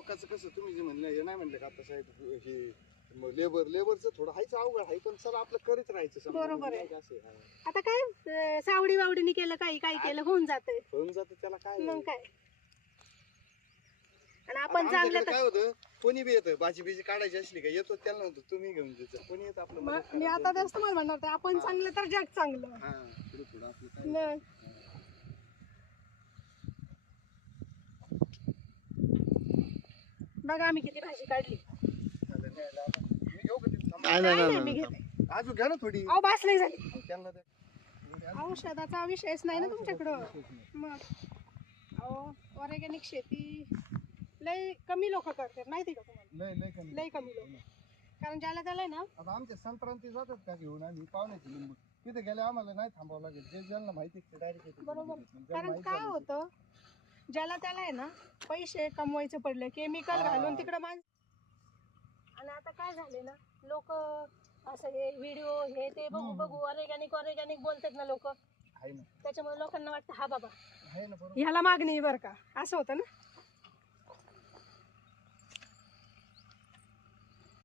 लोकांचं कसं तुम्ही जे म्हणलं हे नाही म्हणलं का आता साहेब हे लेबरचं थोडं हायचं अवघड आहे पण चला आपलं करीत राहायचं समजा. बरोबर आहे. असं आहे. आता काय सावडी वावडीने केलं काही केलं होऊन जातंय होऊन जातं त्याला काय मग काय. आणि आता आपण चांगलं आमच्याकडे काय होतं कोणी बी येतं भाजी बिजी काढायची असली का येतो त्याला नव्हतं तुम्ही घेऊन द्यायचं कोणी येतं आपलं मदत मी करायला. आता तेच तुम्हाला म्हणणार होते, आपण चांगलं तर जग चांगलं. हा थोडं थोडं आपलं काय मग बघा आम्ही किती भाजी काढली. झालं न्यायला आता. मी घेऊ का ते? थांबा. नाही मी घेते. अजून घ्या ना थोडी अहो बास लई झाली. मग त्यांना द्या. औषधाचा विषयच नाही ना तुमच्याकडं. मग अहो ऑर्गॅनिक शेती लय कमी लोक करतात माहिती का तुम्हाला. लय कमी. लय कमी लोक. कारण ज्याला त्याला आहे ना आता आमच्या संक्रांती जातात का घेऊन आम्ही पाहुण्याची लिंबू तिथे गेले आम्हाला नाही थांबावं लागेल जे ज्यांना माहिती डायरेक्ट बरोबर. कारण काय होतं ज्याला त्याला आहे ना पैसे कमवायचे पडले केमिकल घालून तिकडं आणि आता काय झाले ना लोक असं हे व्हिडिओ हे ते बघू ऑर्गॅनिक बोलतात ना लोक. आहे ना त्याच्यामुळे लोकांना वाटतं हा बाबा आहे ना बरोबर ह्याला मागणी बरं का असं होतं ना.